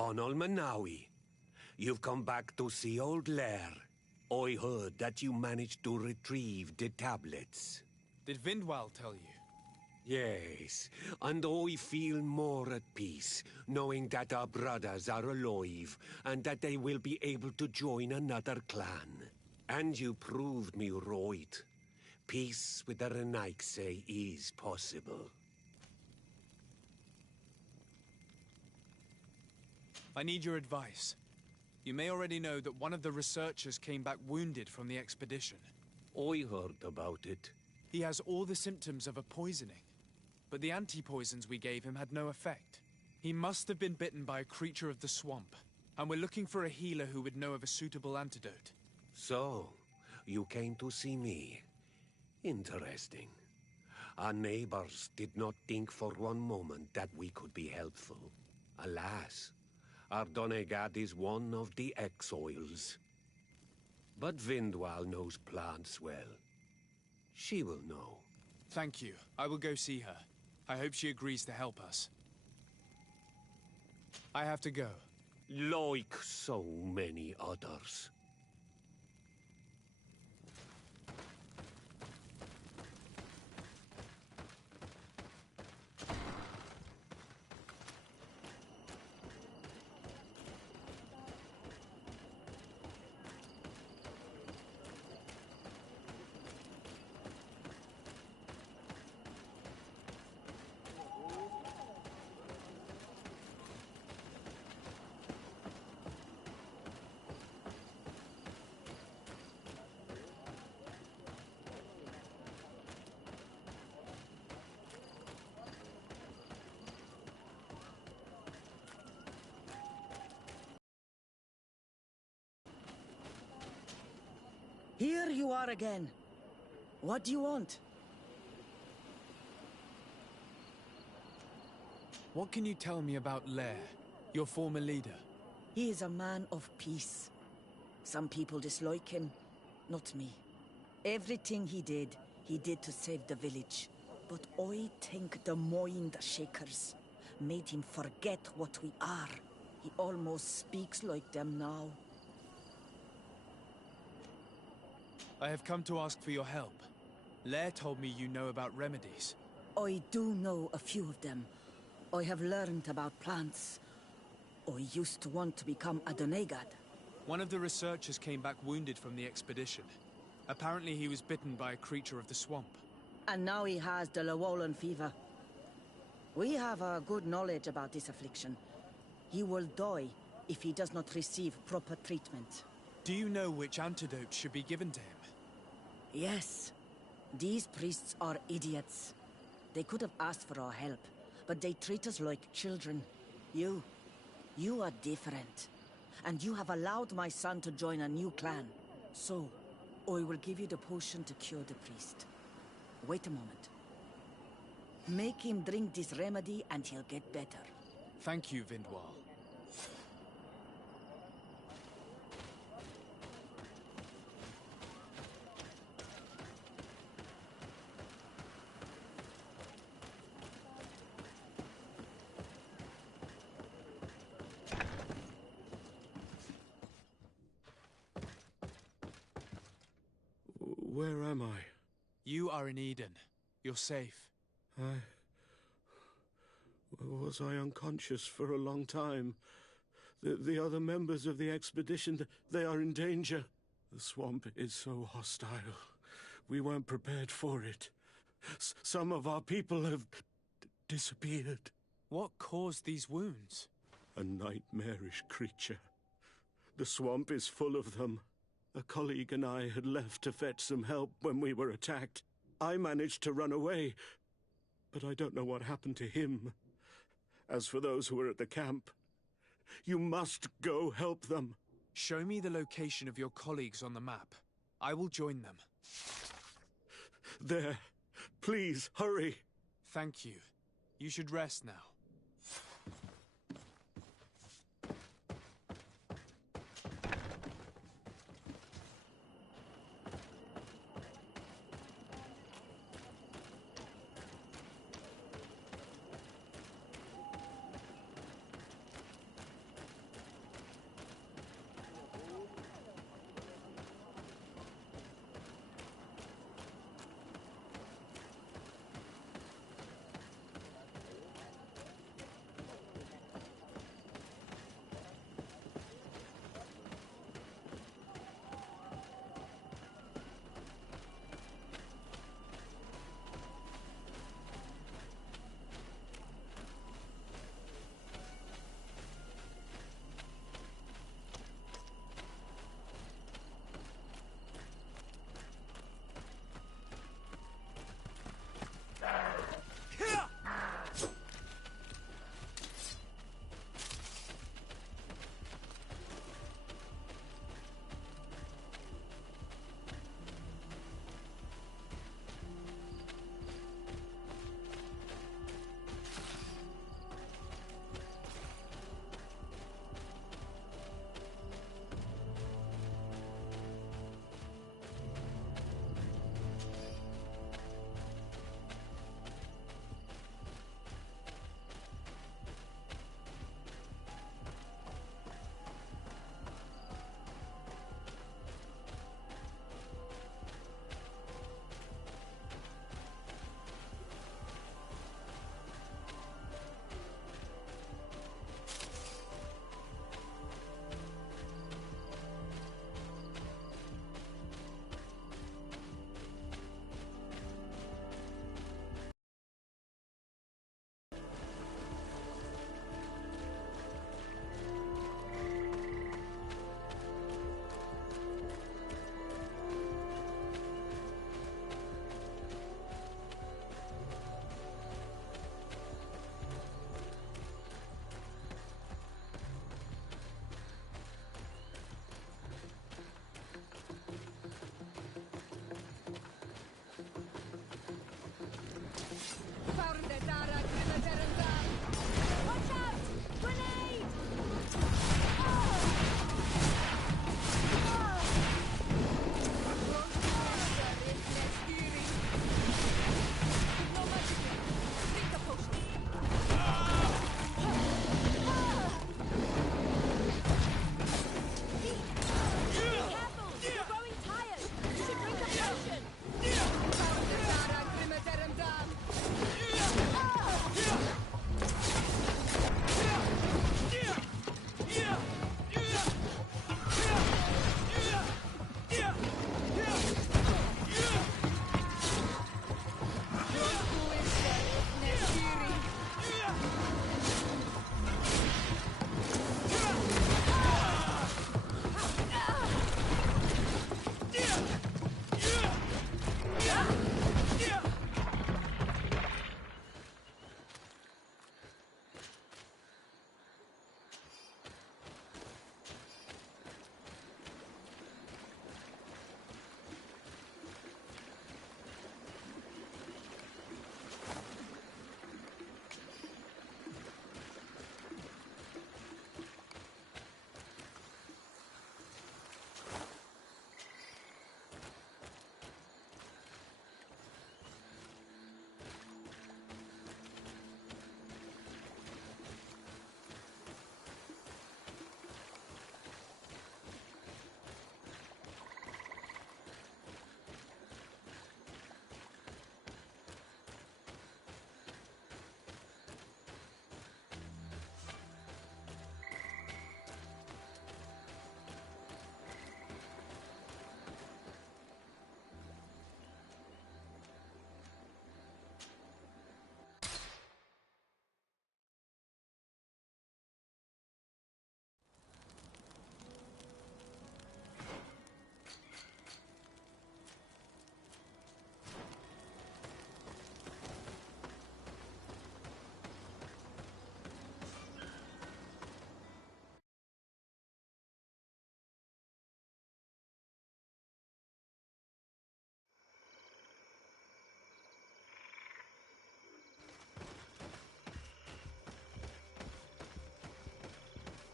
Onolmanawi, you've come back to see old Lair. I heard that you managed to retrieve the tablets. Did Vindwal tell you? Yes, and I feel more at peace, knowing that our brothers are alive, and that they will be able to join another clan. And you proved me right. Peace with the Renaikse is possible. I need your advice. You may already know that one of the researchers came back wounded from the expedition. I heard about it. He has all the symptoms of a poisoning, but the anti-poisons we gave him had no effect. He must have been bitten by a creature of the swamp, and we're looking for a healer who would know of a suitable antidote. So, you came to see me. Interesting. Our neighbors did not think for one moment that we could be helpful. Alas, our Donegad is one of the exiles. But Vindwal knows plants well. She will know. Thank you. I will go see her. I hope she agrees to help us. I have to go. Like so many others. Here you are again. What do you want? What can you tell me about Lair, your former leader? He is a man of peace. Some people dislike him, not me. Everything he did to save the village. But I think the mind shakers made him forget what we are. He almost speaks like them now. I have come to ask for your help. Lair told me you know about remedies. I do know a few of them. I have learned about plants. I used to want to become a Donegad. One of the researchers came back wounded from the expedition. Apparently he was bitten by a creature of the swamp. And now he has the Llewellyn fever. We have a good knowledge about this affliction. He will die if he does not receive proper treatment. Do you know which antidote should be given to him? Yes. These priests are idiots. They could have asked for our help, but they treat us like children. You are different. And you have allowed my son to join a new clan. So, I will give you the potion to cure the priest. Wait a moment. Make him drink this remedy and he'll get better. Thank you, Vindwal. Where am I? You are in Eden. You're safe. Was I unconscious for a long time? The other members of the expedition, they are in danger. The swamp is so hostile. We weren't prepared for it. Some of our people have disappeared. What caused these wounds? A nightmarish creature. The swamp is full of them. A colleague and I had left to fetch some help when we were attacked. I managed to run away, but I don't know what happened to him. As for those who are at the camp, you must go help them. Show me the location of your colleagues on the map. I will join them. There. Please, hurry. Thank you. You should rest now.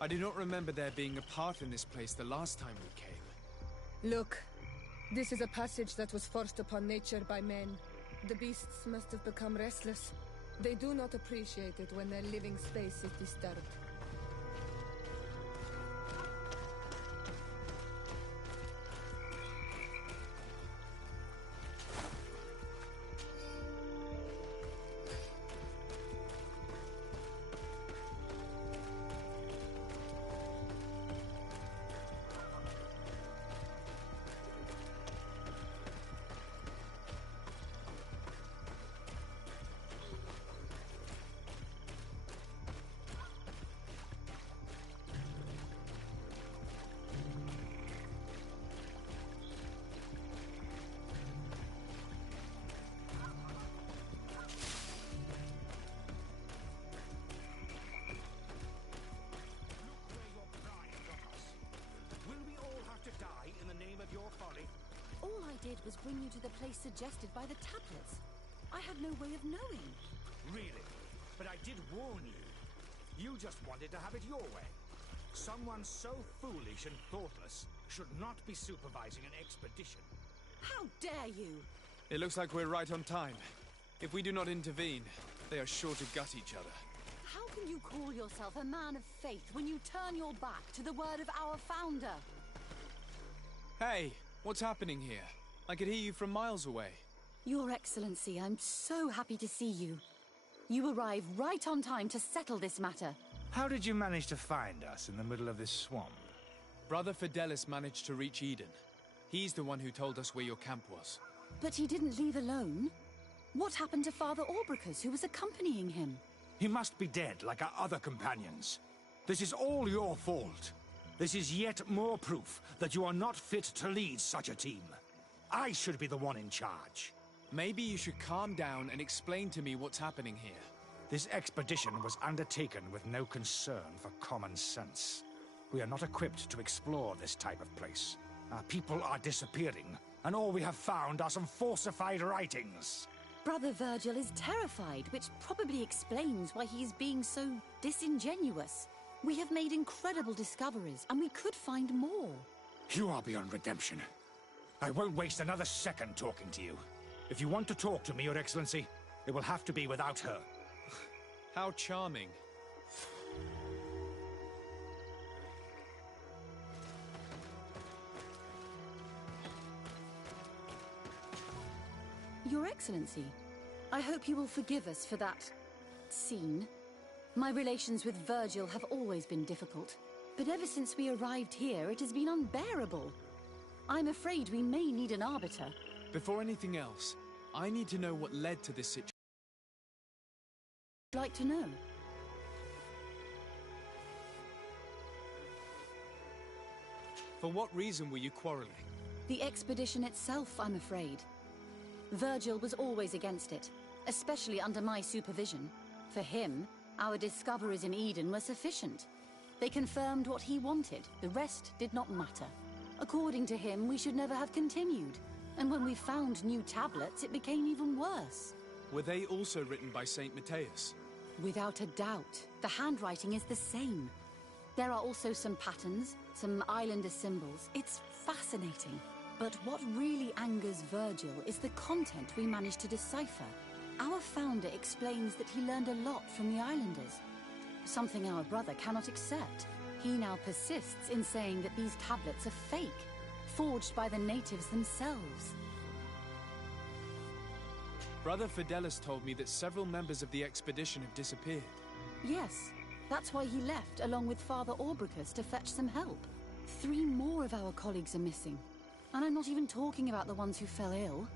I do not remember there being a path in this place the last time we came. Look, this is a passage that was forced upon nature by men. The beasts must have become restless. They do not appreciate it when their living space is disturbed. All I did was bring you to the place suggested by the tablets. I had no way of knowing. Really? But I did warn you. You just wanted to have it your way. Someone so foolish and thoughtless should not be supervising an expedition. How dare you! It looks like we're right on time. If we do not intervene, they are sure to gut each other. How can you call yourself a man of faith when you turn your back to the word of our founder? Hey, what's happening here? I could hear you from miles away. Your Excellency, I'm so happy to see you. You arrived right on time to settle this matter. How did you manage to find us in the middle of this swamp? Brother Fidelis managed to reach Eden. He's the one who told us where your camp was. But he didn't leave alone. What happened to Father Orbricus, who was accompanying him? He must be dead like our other companions. This is all your fault. This is yet more proof that you are not fit to lead such a team. I should be the one in charge. Maybe you should calm down and explain to me what's happening here. This expedition was undertaken with no concern for common sense. We are not equipped to explore this type of place. Our people are disappearing, and all we have found are some falsified writings. Brother Virgil is terrified, which probably explains why he is being so disingenuous. We have made incredible discoveries, and we could find more. You are beyond redemption. I won't waste another second talking to you. If you want to talk to me, Your Excellency, it will have to be without her. How charming. Your Excellency, I hope you will forgive us for that scene. My relations with Virgil have always been difficult, but ever since we arrived here, it has been unbearable. I'm afraid we may need an arbiter. Before anything else, I need to know what led to this situation. I'd like to know. For what reason were you quarreling? The expedition itself, I'm afraid. Virgil was always against it, especially under my supervision. For him, our discoveries in Eden were sufficient. They confirmed what he wanted. The rest did not matter. According to him, we should never have continued. And when we found new tablets, it became even worse. Were they also written by Saint Matthias? Without a doubt. The handwriting is the same. There are also some patterns, some islander symbols. It's fascinating. But what really angers Virgil is the content we managed to decipher. Our founder explains that he learned a lot from the islanders. Something our brother cannot accept. He now persists in saying that these tablets are fake, forged by the natives themselves. Brother Fidelis told me that several members of the expedition have disappeared. Yes, that's why he left along with Father Orbricus to fetch some help. 3 more of our colleagues are missing. And I'm not even talking about the ones who fell ill.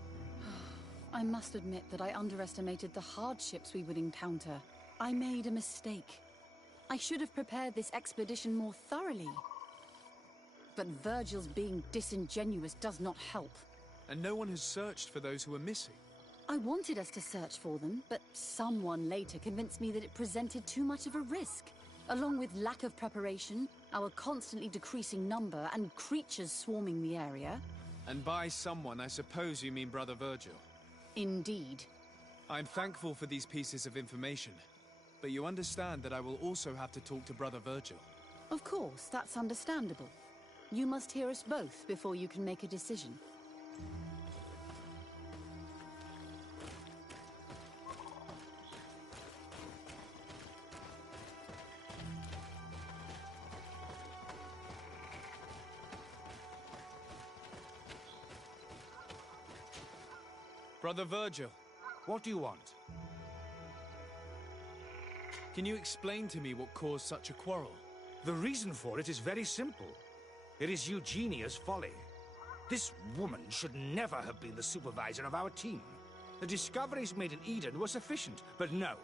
I must admit that I underestimated the hardships we would encounter. I made a mistake. I should have prepared this expedition more thoroughly. But Virgil's being disingenuous does not help. And no one has searched for those who are missing. I wanted us to search for them, but someone later convinced me that it presented too much of a risk. Along with lack of preparation, our constantly decreasing number, and creatures swarming the area. And by someone, I suppose you mean Brother Virgil. Indeed. I'm thankful for these pieces of information, but you understand that I will also have to talk to Brother Virgil. Of course, that's understandable. You must hear us both before you can make a decision. Brother Virgil, What do you want? can you explain to me what caused such a quarrel? The reason for it is very simple. It is Eugenia's folly. This woman should never have been the supervisor of our team. The discoveries made in Eden were sufficient, but no.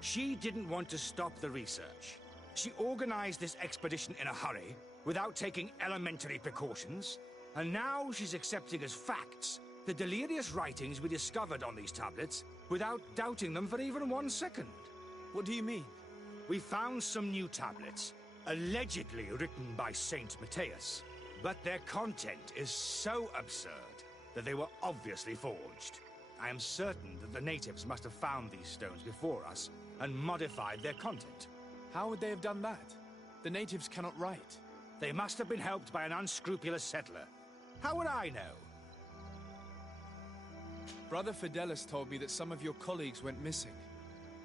She didn't want to stop the research. She organized this expedition in a hurry, without taking elementary precautions, and now she's accepting as facts the delirious writings we discovered on these tablets, without doubting them for even 1 second. What do you mean? We found some new tablets, allegedly written by Saint Matthias, but their content is so absurd that they were obviously forged. I am certain that the natives must have found these stones before us and modified their content. How would they have done that? The natives cannot write. They must have been helped by an unscrupulous settler. How would I know? Brother Fidelis told me that some of your colleagues went missing.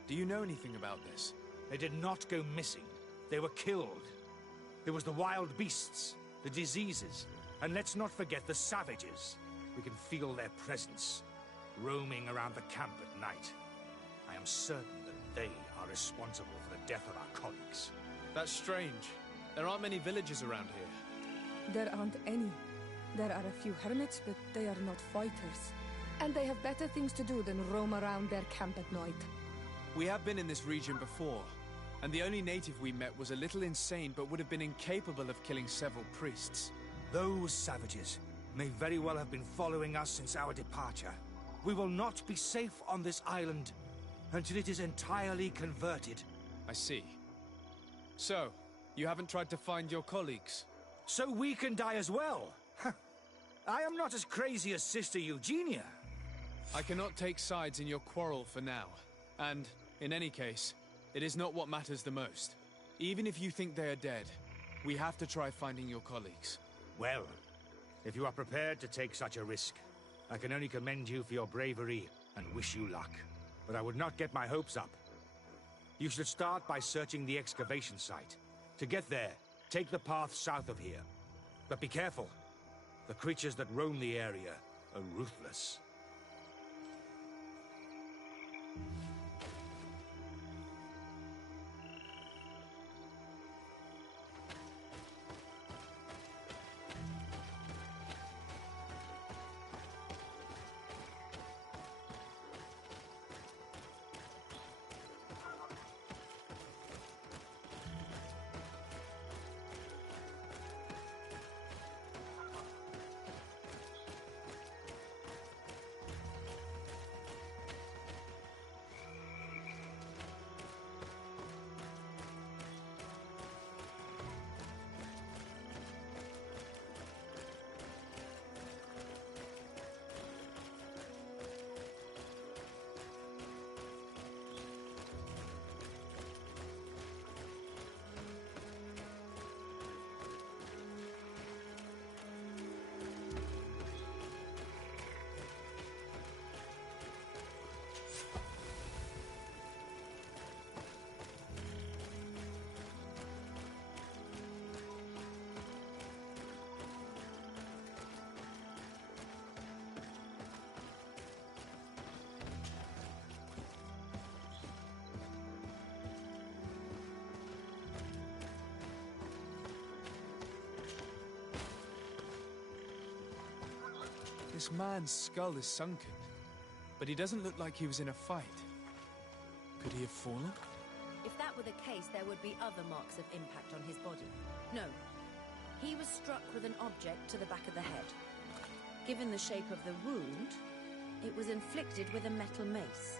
Do you know anything about this? They did not go missing. They were killed. There was the wild beasts, the diseases, and let's not forget the savages. We can feel their presence, roaming around the camp at night. I am certain that they are responsible for the death of our colleagues. That's strange. There aren't many villages around here. There aren't any. There are a few hermits, but they are not fighters. And they have better things to do than roam around their camp at night. We have been in this region before, and the only native we met was a little insane but would have been incapable of killing several priests. Those savages may very well have been following us since our departure. We will not be safe on this island until it is entirely converted. I see. So, you haven't tried to find your colleagues? So we can die as well. I am not as crazy as Sister Eugenia. I cannot take sides in your quarrel for now. And, in any case, it is not what matters the most. Even if you think they are dead, we have to try finding your colleagues. Well, if you are prepared to take such a risk, I can only commend you for your bravery and wish you luck. But I would not get my hopes up. You should start by searching the excavation site. To get there, take the path south of here. But be careful. The creatures that roam the area are ruthless. This man's skull is sunken, but he doesn't look like he was in a fight. Could he have fallen? If that were the case, there would be other marks of impact on his body. No. He was struck with an object to the back of the head. Given the shape of the wound, it was inflicted with a metal mace.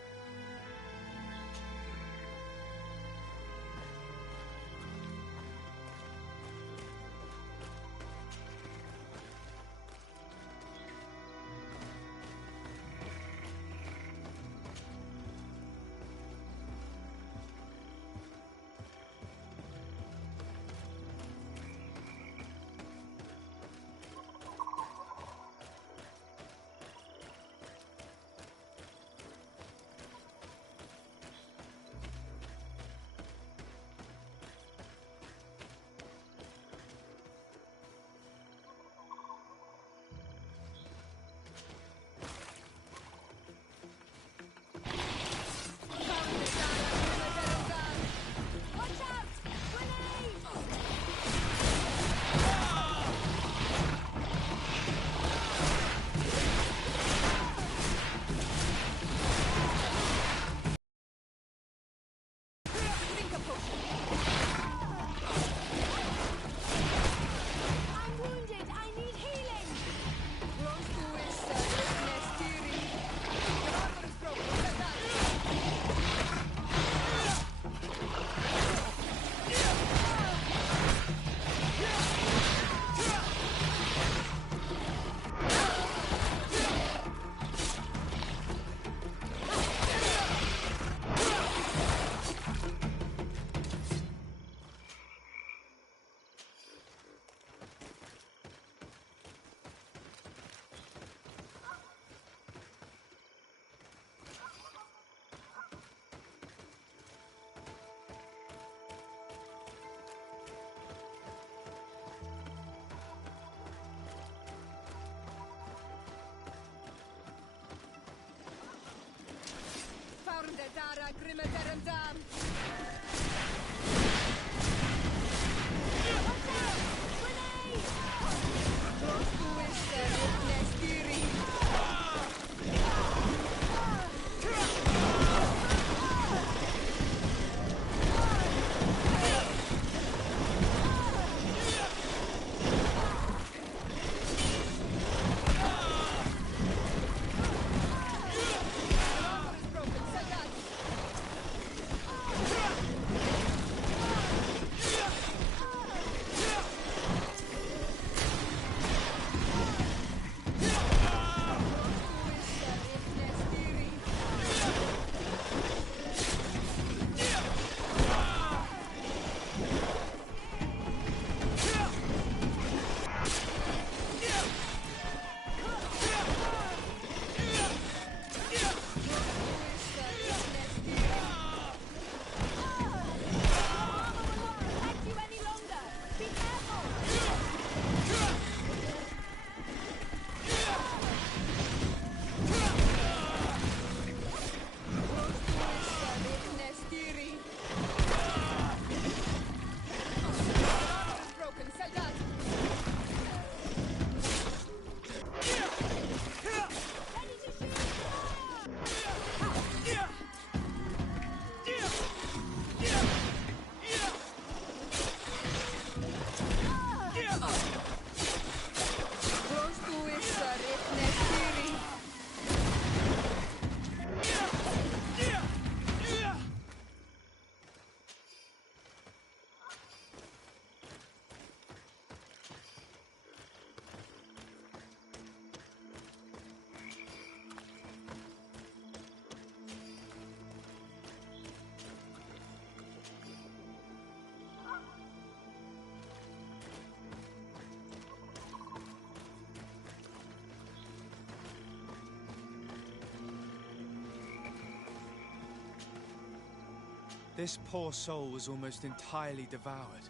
This poor soul was almost entirely devoured.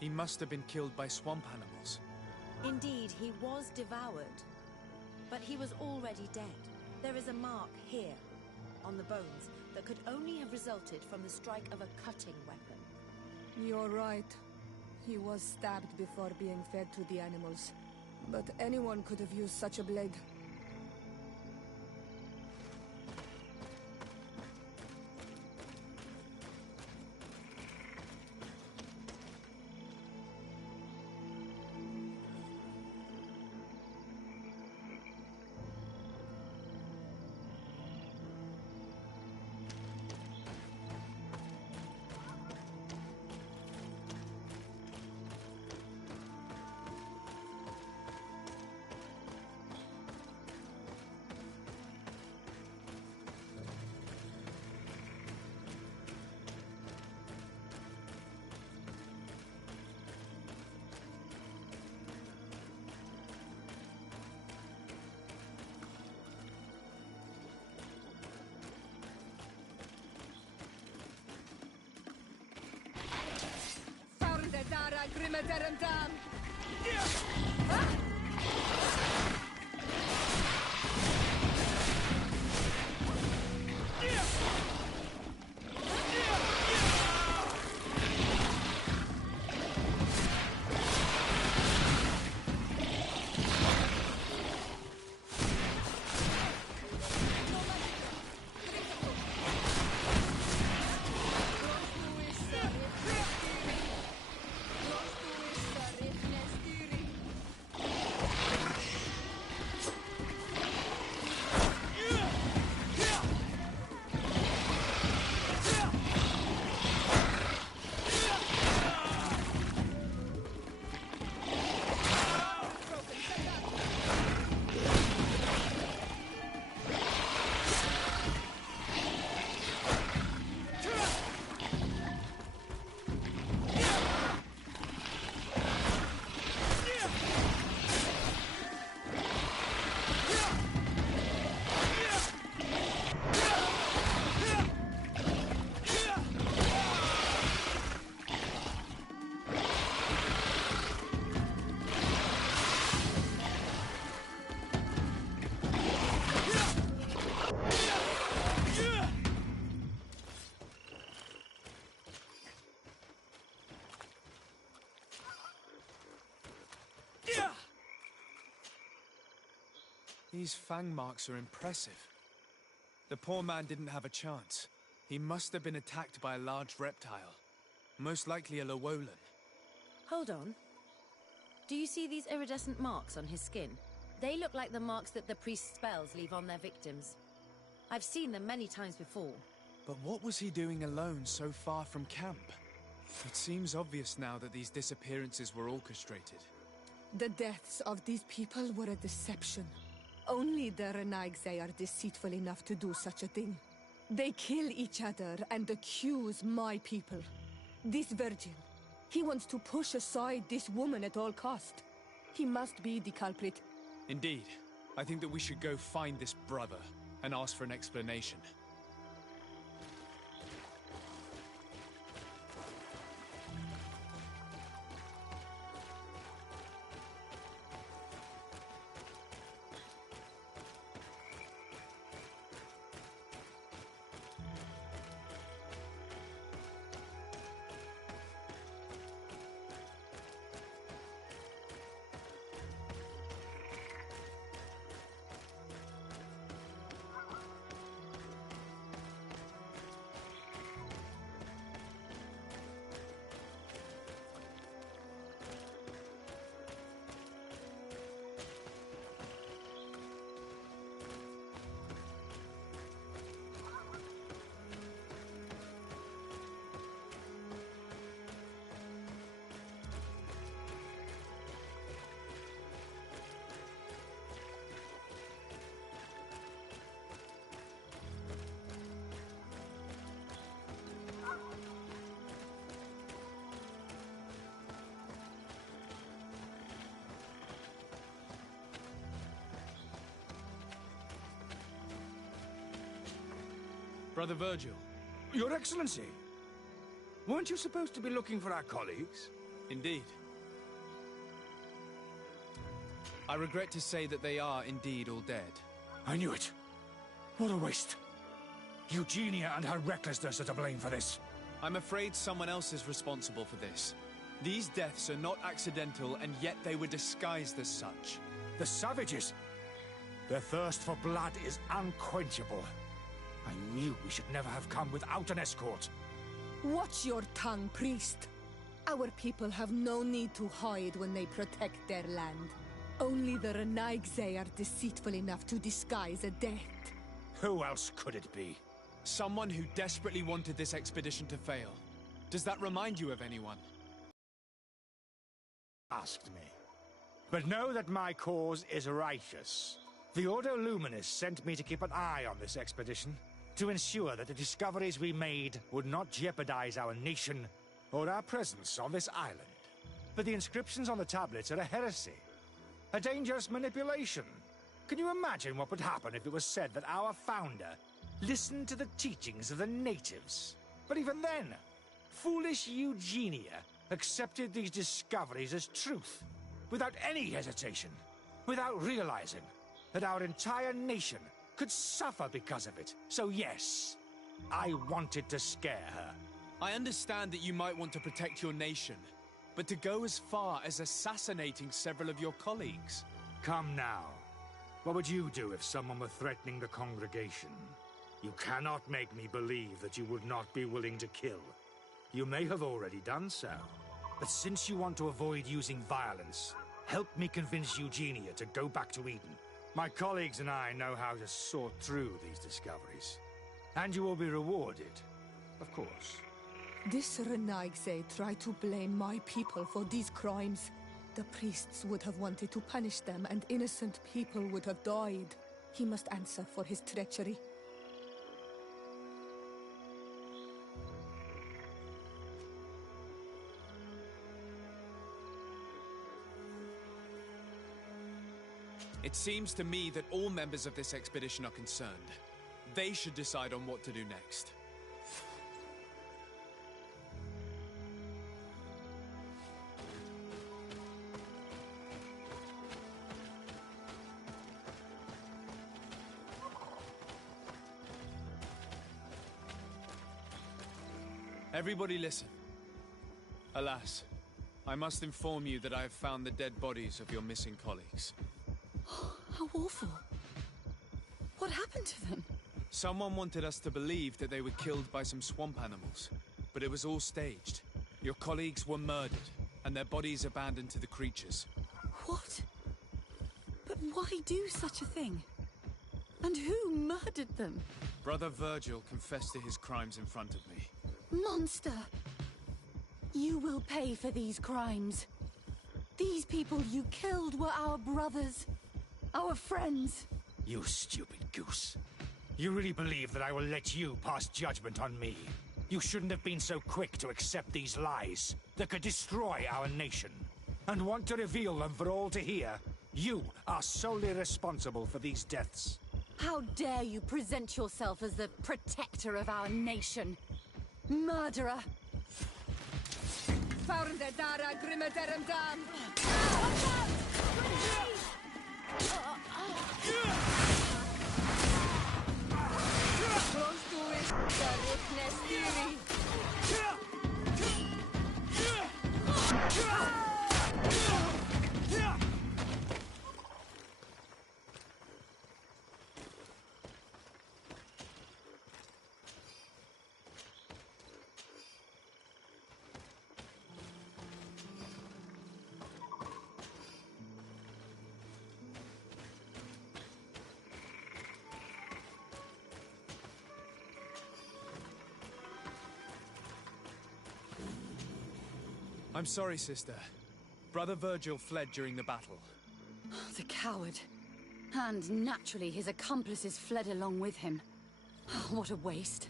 He must have been killed by swamp animals. Indeed, he was devoured. But he was already dead. There is a mark here, on the bones, that could only have resulted from the strike of a cutting weapon. You're right. He was stabbed before being fed to the animals. But anyone could have used such a blade. These fang marks are impressive. The poor man didn't have a chance. He must have been attacked by a large reptile. Most likely a Llewellyn. Hold on. Do you see these iridescent marks on his skin? They look like the marks that the priest's spells leave on their victims. I've seen them many times before. But what was he doing alone so far from camp? It seems obvious now that these disappearances were orchestrated. The deaths of these people were a deception. Only the Renaigse are deceitful enough to do such a thing. They kill each other and accuse my people. This virgin, he wants to push aside this woman at all cost. He must be the culprit. Indeed. I think that we should go find this brother and ask for an explanation. Brother Virgil. Your Excellency! Weren't you supposed to be looking for our colleagues? Indeed. I regret to say that they are indeed all dead. I knew it. What a waste. Eugenia and her recklessness are to blame for this. I'm afraid someone else is responsible for this. These deaths are not accidental, and yet they were disguised as such. The savages! Their thirst for blood is unquenchable. I knew we should never have come without an escort. Watch your tongue, priest. Our people have no need to hide when they protect their land. Only the Renaigse are deceitful enough to disguise a death. Who else could it be? Someone who desperately wanted this expedition to fail. Does that remind you of anyone? Asked me. But know that my cause is righteous. The Ordo Luminis sent me to keep an eye on this expedition, to ensure that the discoveries we made would not jeopardize our nation or our presence on this island. But the inscriptions on the tablets are a heresy, a dangerous manipulation. Can you imagine what would happen if it was said that our founder listened to the teachings of the natives? But even then, foolish Eugenia accepted these discoveries as truth, without any hesitation, without realizing that our entire nation could suffer because of it. So yes, I wanted to scare her. I understand that you might want to protect your nation, but to go as far as assassinating several of your colleagues... Come now. What would you do if someone were threatening the congregation? You cannot make me believe that you would not be willing to kill. You may have already done so. But since you want to avoid using violence, help me convince Eugenia to go back to Eden. My colleagues and I know how to sort through these discoveries. And you will be rewarded, of course. This Renaigse tried to blame my people for these crimes. The priests would have wanted to punish them, and innocent people would have died. He must answer for his treachery. It seems to me that all members of this expedition are concerned. They should decide on what to do next. Everybody listen. Alas, I must inform you that I have found the dead bodies of your missing colleagues. How awful. What happened to them? Someone wanted us to believe that they were killed by some swamp animals, but it was all staged. Your colleagues were murdered, and their bodies abandoned to the creatures. What? But why do such a thing? And who murdered them? Brother Virgil confessed to his crimes in front of me. Monster! You will pay for these crimes. These people you killed were our brothers, our friends. You stupid goose. You really believe that I will let you pass judgment on me? You shouldn't have been so quick to accept these lies that could destroy our nation. And want to reveal them for all to hear. You are solely responsible for these deaths. How dare you present yourself as the protector of our nation? Murderer! I'm sorry, sister. Brother Virgil fled during the battle. The coward. And naturally, his accomplices fled along with him. What a waste.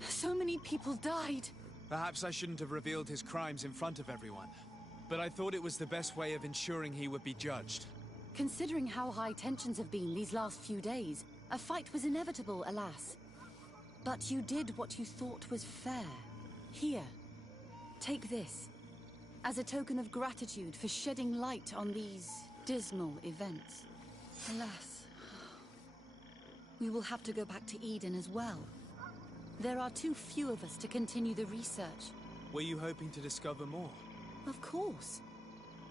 So many people died. Perhaps I shouldn't have revealed his crimes in front of everyone. But I thought it was the best way of ensuring he would be judged. Considering how high tensions have been these last few days, a fight was inevitable, alas. But you did what you thought was fair. Here, take this. As a token of gratitude for shedding light on these dismal events. Alas, we will have to go back to Eden as well. There are too few of us to continue the research. Were you hoping to discover more? Of course.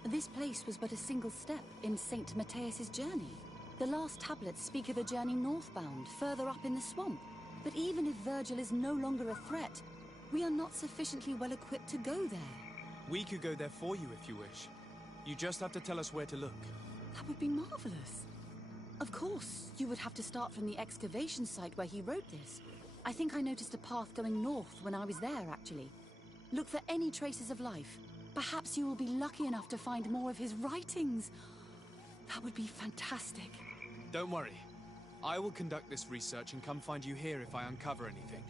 This place was but a single step in St. Matthias's journey. The last tablets speak of a journey northbound, further up in the swamp. But even if Virgil is no longer a threat, we are not sufficiently well equipped to go there. We could go there for you if you wish. You just have to tell us where to look. That would be marvelous. Of course, you would have to start from the excavation site where he wrote this. I think I noticed a path going north when I was there, actually. Look for any traces of life. Perhaps you will be lucky enough to find more of his writings. That would be fantastic. Don't worry. I will conduct this research and come find you here if I uncover anything.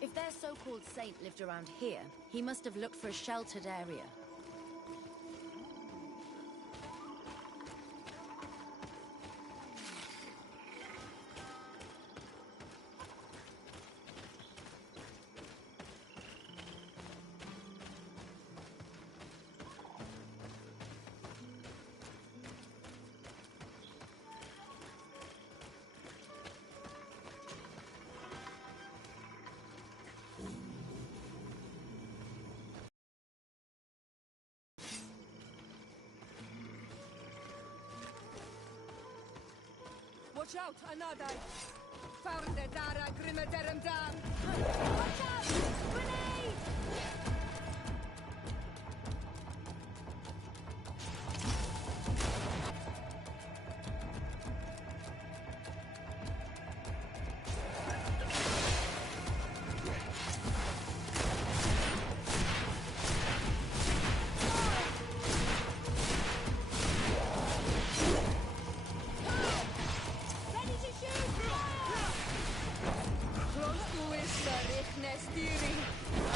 If their so-called saint lived around here, he must have looked for a sheltered area. Watch out, another! Found the Dara Grimadaram Dam! Watch out! Grenade! Steering.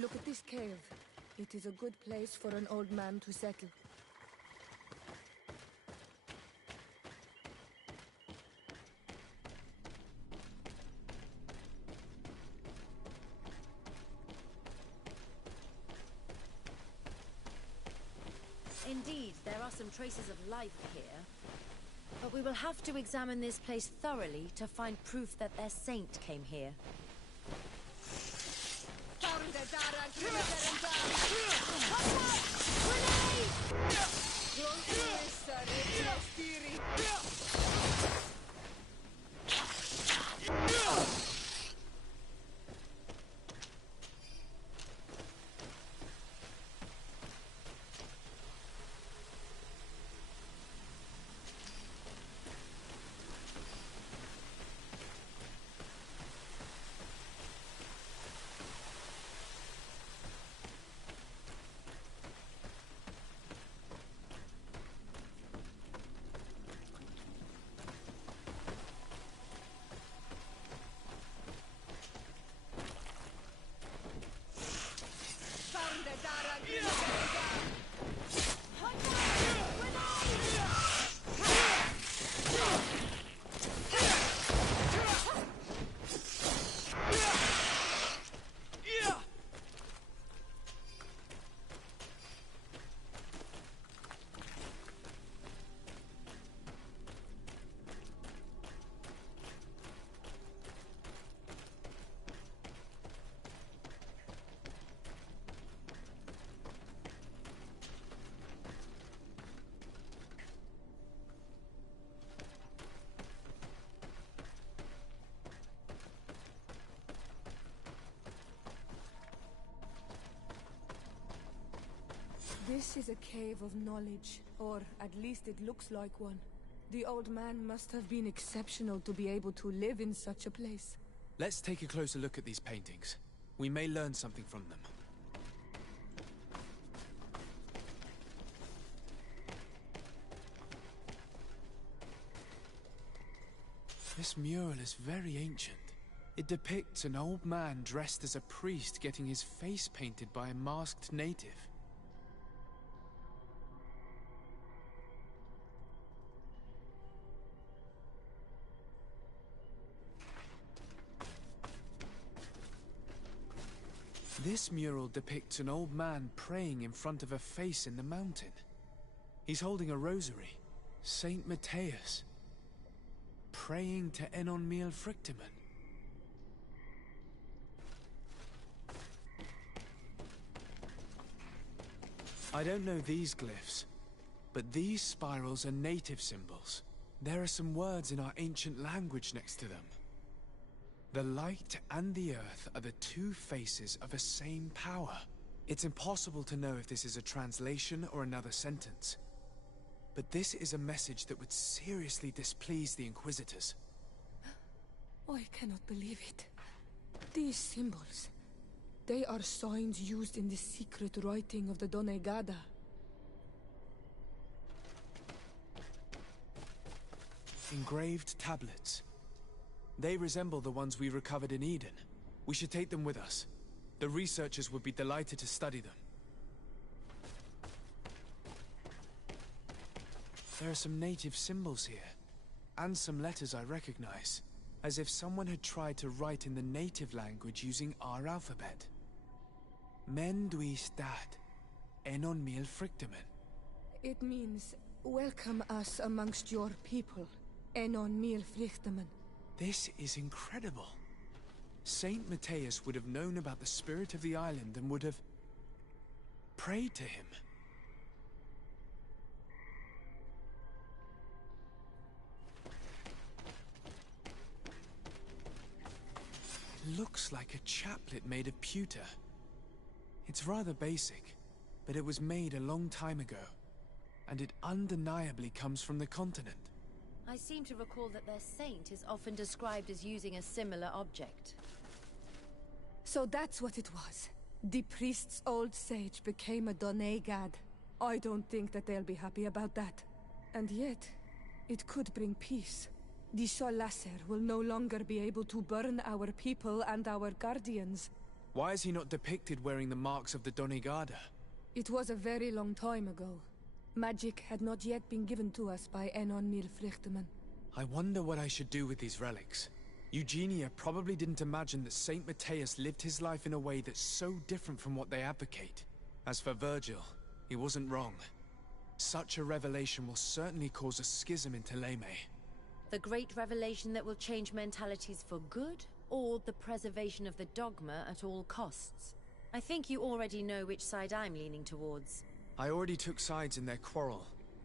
Look at this cave. It is a good place for an old man to settle. Indeed, there are some traces of life here. But we will have to examine this place thoroughly to find proof that their saint came here. This is a cave of knowledge, or at least it looks like one. The old man must have been exceptional to be able to live in such a place. Let's take a closer look at these paintings. We may learn something from them. This mural is very ancient. It depicts an old man dressed as a priest getting his face painted by a masked native. This mural depicts an old man praying in front of a face in the mountain. He's holding a rosary. Saint Matthias. Praying to Enon Frictimen. I don't know these glyphs, but these spirals are native symbols. There are some words in our ancient language next to them. The light and the earth are the two faces of a same power. It's impossible to know if this is a translation or another sentence. But this is a message that would seriously displease the Inquisitors. I cannot believe it. These symbols, they are signs used in the secret writing of the Donegada. Engraved tablets. They resemble the ones we recovered in Eden. We should take them with us. The researchers would be delighted to study them. There are some native symbols here, and some letters I recognize, as if someone had tried to write in the native language using our alphabet. Men duis dat, enon frictimen. It means, welcome us amongst your people, enon frictimen. This is incredible. Saint Matthias would have known about the spirit of the island and would have prayed to him. It looks like a chaplet made of pewter. It's rather basic, but it was made a long time ago, and it undeniably comes from the continent. I seem to recall that their saint is often described as using a similar object. So that's what it was. The priest's old sage became a Donegad. I don't think that they'll be happy about that. And yet, it could bring peace. The Solasser will no longer be able to burn our people and our guardians. Why is he not depicted wearing the marks of the Donegada? It was a very long time ago. Magic had not yet been given to us by Enon Nilfrichtemann. I wonder what I should do with these relics. Eugenia probably didn't imagine that Saint Matthias lived his life in a way that's so different from what they advocate. As for Virgil, he wasn't wrong. Such a revelation will certainly cause a schism in Thélème. The great revelation that will change mentalities for good, or the preservation of the dogma at all costs? I think you already know which side I'm leaning towards. I already took sides in their quarrel.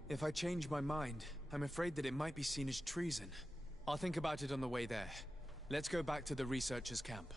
If I change my mind, I'm afraid that it might be seen as treason. I'll think about it on the way there. Let's go back to the researchers' camp.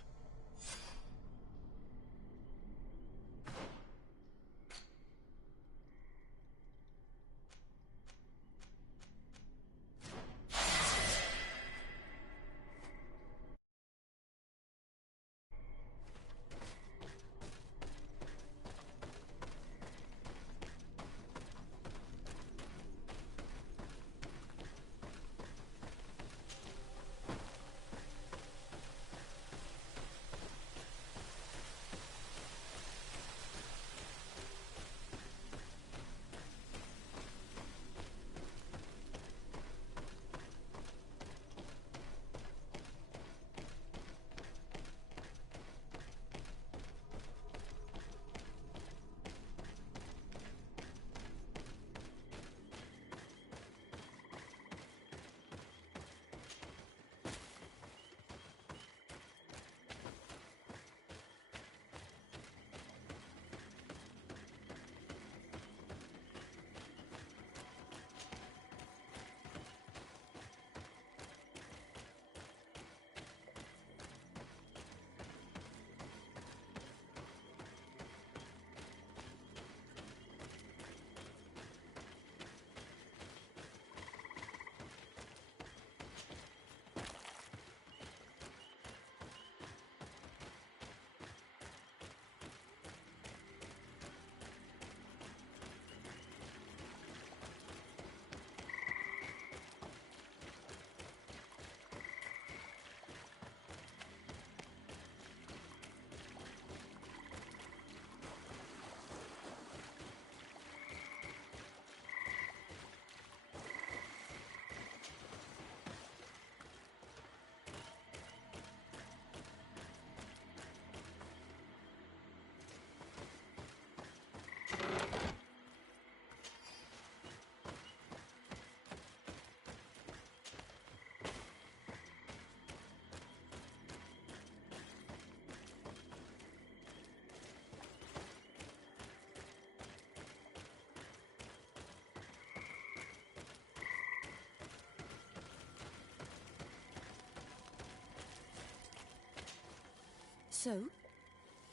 So,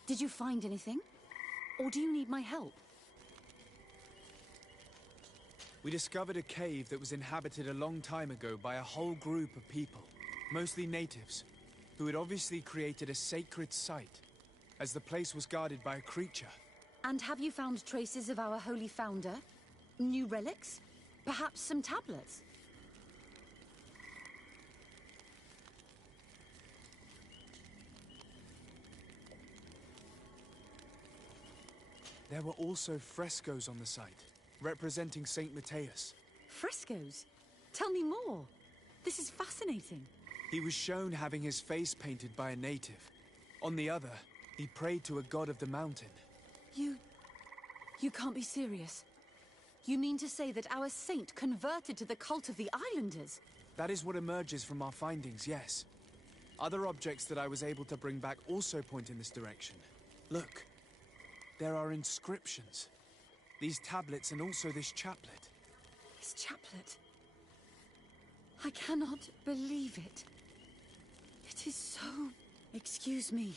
did you find anything? Or do you need my help? We discovered a cave that was inhabited a long time ago by a whole group of people, mostly natives, who had obviously created a sacred site, as the place was guarded by a creature. And have you found traces of our holy founder? New relics? Perhaps some tablets? There were also frescoes on the site, representing Saint Matthias. Frescoes? Tell me more. This is fascinating. He was shown having his face painted by a native. On the other, he prayed to a god of the mountain. You can't be serious. You mean to say that our saint converted to the cult of the islanders? That is what emerges from our findings, yes. Other objects that I was able to bring back also point in this direction. Look. There are inscriptions. These tablets and also this chaplet. This chaplet? I cannot believe it. It is so... Excuse me.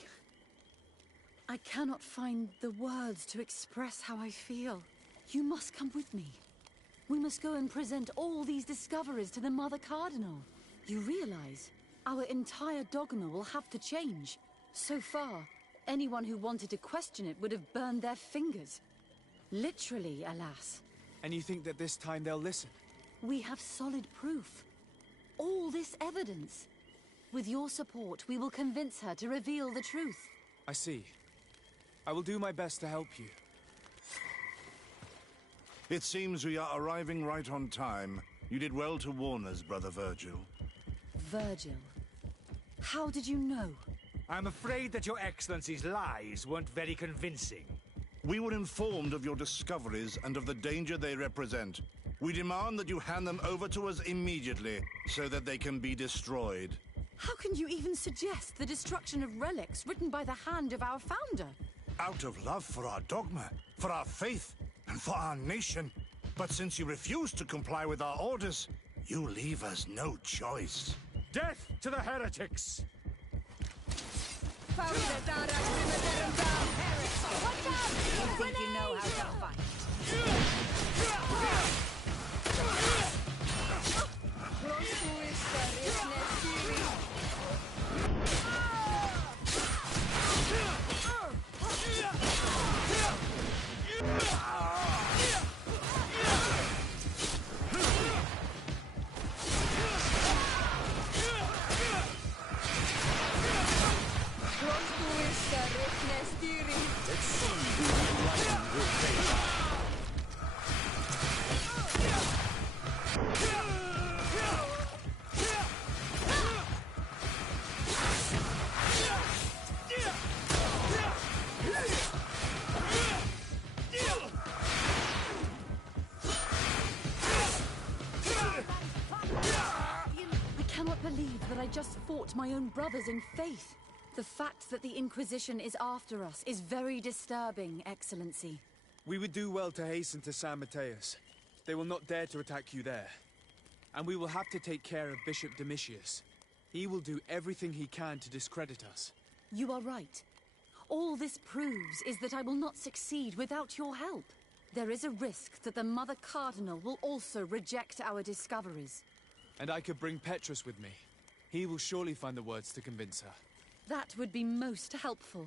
I cannot find the words to express how I feel. You must come with me. We must go and present all these discoveries to the Mother Cardinal. You realize our entire dogma will have to change. So far, anyone who wanted to question it would have burned their fingers. Literally, alas. And you think that this time they'll listen? We have solid proof. All this evidence. With your support, we will convince her to reveal the truth. I see. I will do my best to help you. It seems we are arriving right on time. You did well to warn us, Brother Virgil. Virgil? How did you know? I'm afraid that your Excellency's lies weren't very convincing. We were informed of your discoveries and of the danger they represent. We demand that you hand them over to us immediately, so that they can be destroyed. How can you even suggest the destruction of relics written by the hand of our founder? Out of love for our dogma, for our faith, and for our nation. But since you refuse to comply with our orders, you leave us no choice. Death to the heretics! You think you know how to fight? I just fought my own brothers in faith. The fact that the Inquisition is after us is very disturbing, Excellency. We would do well to hasten to San Mateus. They will not dare to attack you there. And we will have to take care of Bishop Domitius. He will do everything he can to discredit us. You are right. All this proves is that I will not succeed without your help. There is a risk that the Mother Cardinal will also reject our discoveries. And I could bring Petrus with me. He will surely find the words to convince her. That would be most helpful.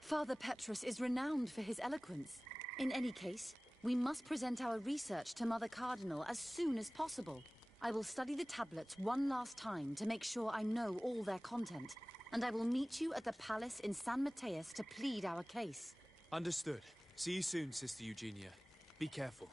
Father Petrus is renowned for his eloquence. In any case, we must present our research to Mother Cardinal as soon as possible. I will study the tablets one last time to make sure I know all their content. And I will meet you at the palace in San Mateus to plead our case. Understood. See you soon, Sister Eugenia. Be careful.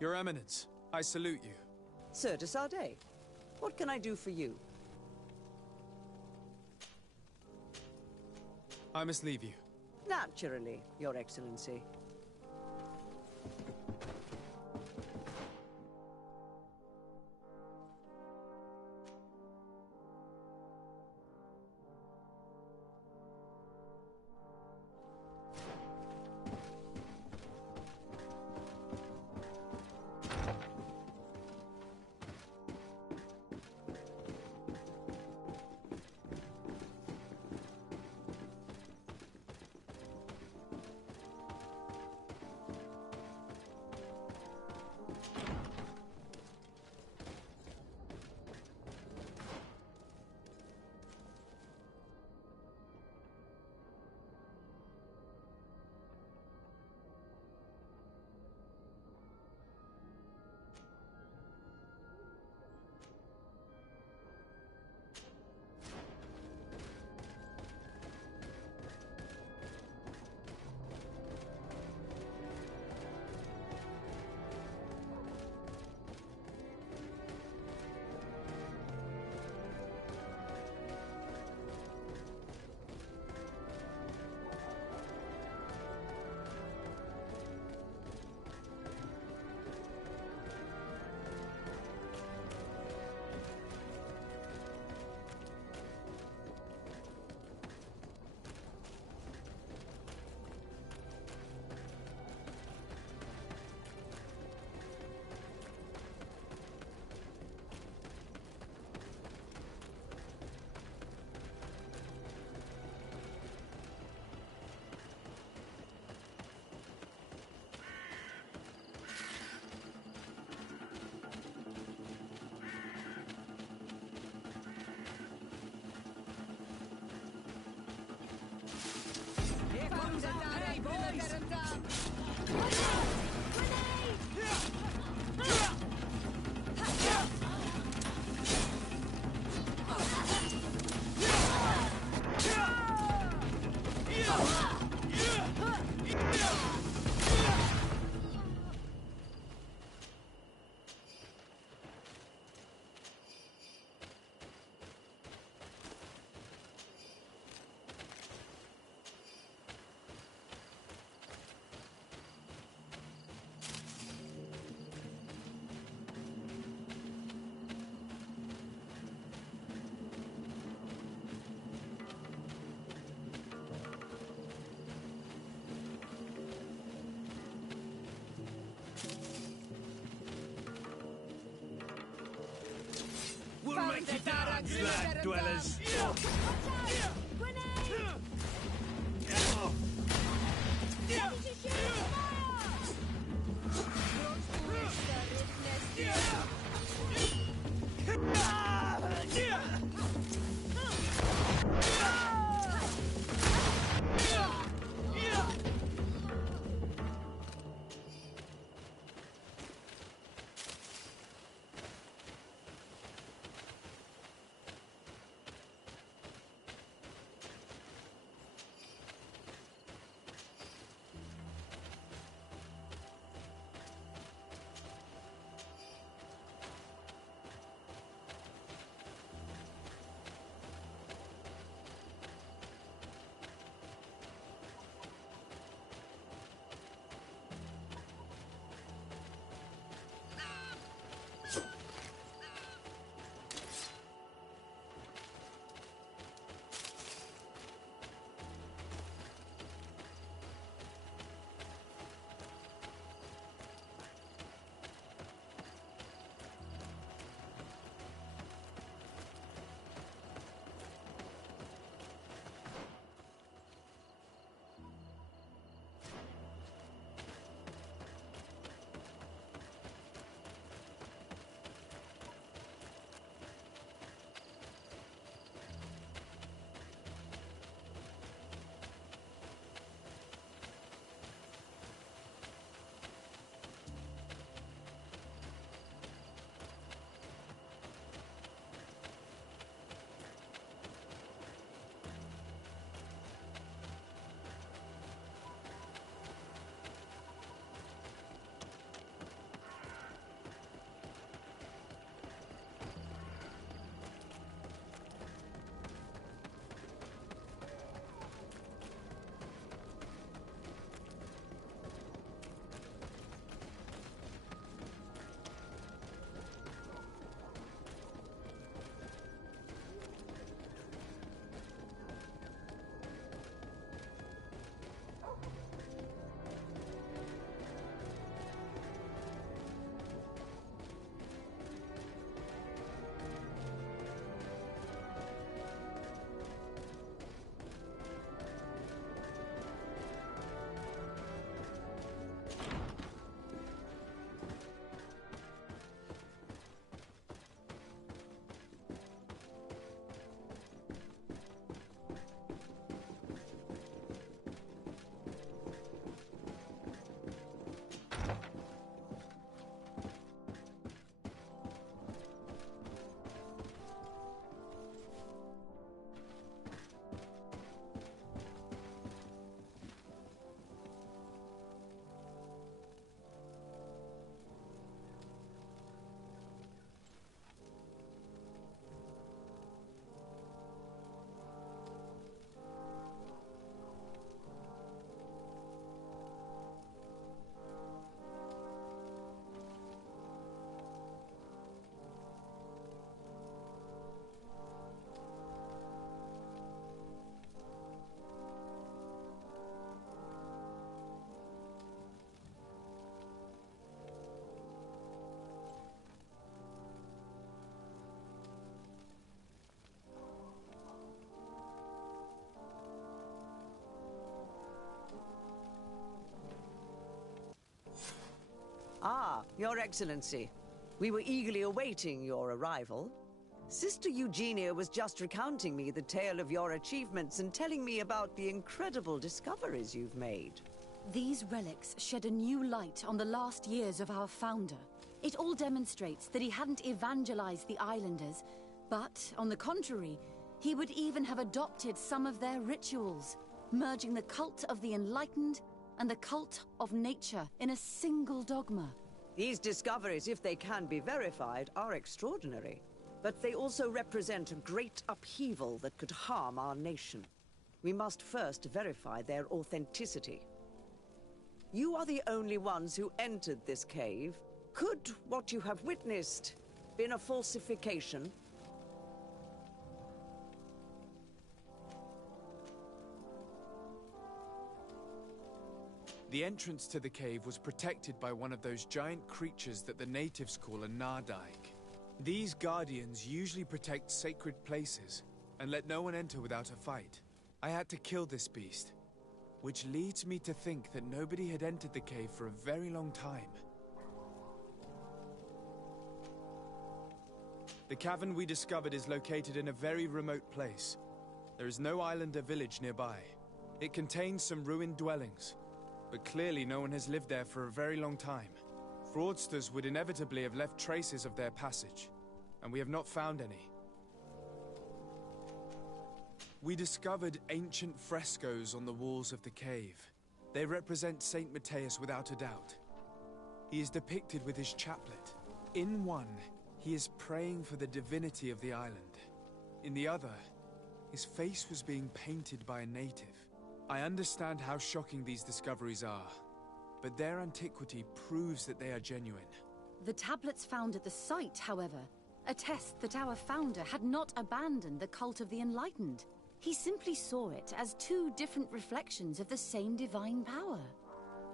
Your Eminence, I salute you. Sir de Sardet, what can I do for you? I must leave you. Naturally, Your Excellency. We'll make it dance, land dwellers! Your Excellency. We were eagerly awaiting your arrival. Sister Eugenia was just recounting me the tale of your achievements and telling me about the incredible discoveries you've made. These relics shed a new light on the last years of our founder. It all demonstrates that he hadn't evangelized the islanders, but, on the contrary, he would even have adopted some of their rituals, merging the cult of the enlightened and the cult of nature in a single dogma. These discoveries, if they can be verified, are extraordinary. But they also represent a great upheaval that could harm our nation. We must first verify their authenticity. You are the only ones who entered this cave. Could what you have witnessed been a falsification? The entrance to the cave was protected by one of those giant creatures that the natives call a nardaig. These guardians usually protect sacred places and let no one enter without a fight. I had to kill this beast, which leads me to think that nobody had entered the cave for a very long time. The cavern we discovered is located in a very remote place. There is no islander village nearby. It contains some ruined dwellings, but clearly no one has lived there for a very long time. Fraudsters would inevitably have left traces of their passage, and we have not found any. We discovered ancient frescoes on the walls of the cave. They represent Saint Matthias without a doubt. He is depicted with his chaplet. In one, he is praying for the divinity of the island. In the other, his face was being painted by a native. I understand how shocking these discoveries are, but their antiquity proves that they are genuine. The tablets found at the site, however, attest that our founder had not abandoned the cult of the enlightened. He simply saw it as two different reflections of the same divine power.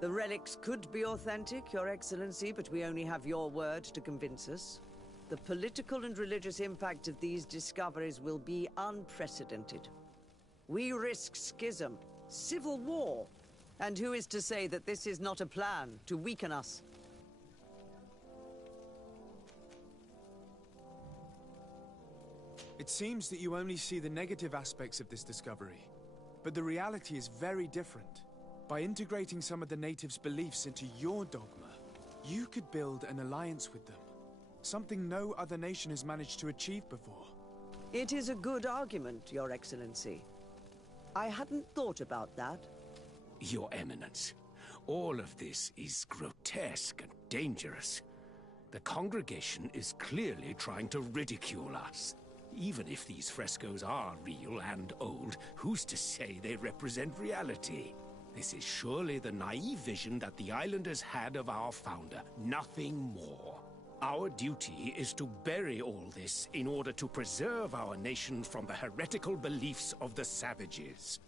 The relics could be authentic, Your Excellency, but we only have your word to convince us. The political and religious impact of these discoveries will be unprecedented. We risk schism, civil war, and who is to say that this is not a plan to weaken us? It seems that you only see the negative aspects of this discovery, but the reality is very different. By integrating some of the natives' beliefs into your dogma, you could build an alliance with them, something no other nation has managed to achieve before. It is a good argument, Your Excellency. I hadn't thought about that. Your Eminence, all of this is grotesque and dangerous. The congregation is clearly trying to ridicule us. Even if these frescoes are real and old, who's to say they represent reality? This is surely the naive vision that the islanders had of our founder, nothing more. Our duty is to bury all this in order to preserve our nation from the heretical beliefs of the savages.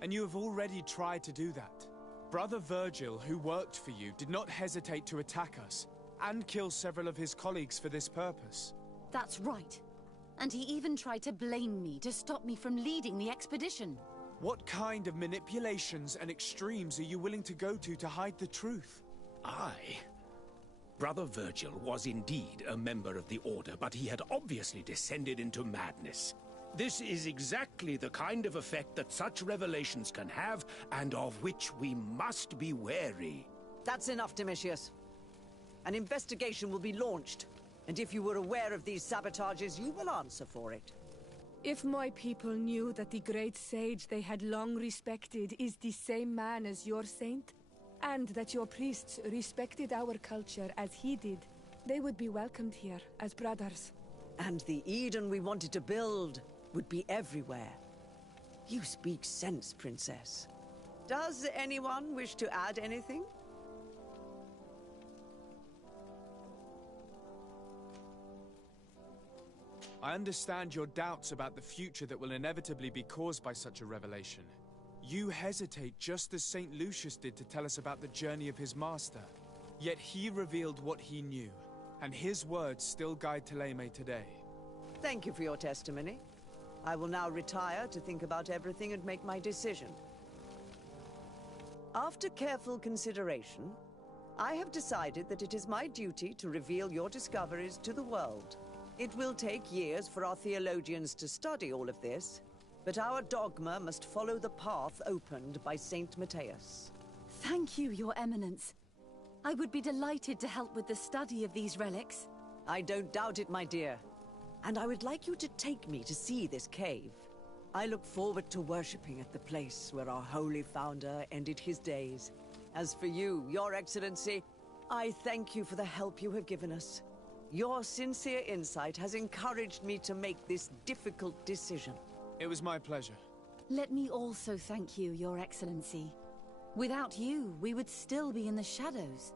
And you have already tried to do that. Brother Virgil, who worked for you, did not hesitate to attack us, and kill several of his colleagues for this purpose. That's right. And he even tried to blame me to stop me from leading the expedition. What kind of manipulations and extremes are you willing to go to hide the truth? Brother Virgil was indeed a member of the Order, but he had obviously descended into madness. This is exactly the kind of effect that such revelations can have, and of which we must be wary. That's enough, Domitius. An investigation will be launched, and if you were aware of these sabotages, you will answer for it. If my people knew that the great sage they had long respected is the same man as your saint, and that your priests respected our culture as he did, they would be welcomed here as brothers. And the Eden we wanted to build would be everywhere. You speak sense, Princess. Does anyone wish to add anything? I understand your doubts about the future that will inevitably be caused by such a revelation. You hesitate just as St. Lucius did to tell us about the journey of his master. Yet he revealed what he knew, and his words still guide Thélème today. Thank you for your testimony. I will now retire to think about everything and make my decision. After careful consideration, I have decided that it is my duty to reveal your discoveries to the world. It will take years for our theologians to study all of this, but our dogma must follow the path opened by Saint Matthias. Thank you, Your Eminence. I would be delighted to help with the study of these relics. I don't doubt it, my dear. And I would like you to take me to see this cave. I look forward to worshipping at the place where our holy founder ended his days. As for you, Your Excellency, I thank you for the help you have given us. Your sincere insight has encouraged me to make this difficult decision. It was my pleasure. Let me also thank you, Your Excellency. Without you, we would still be in the shadows.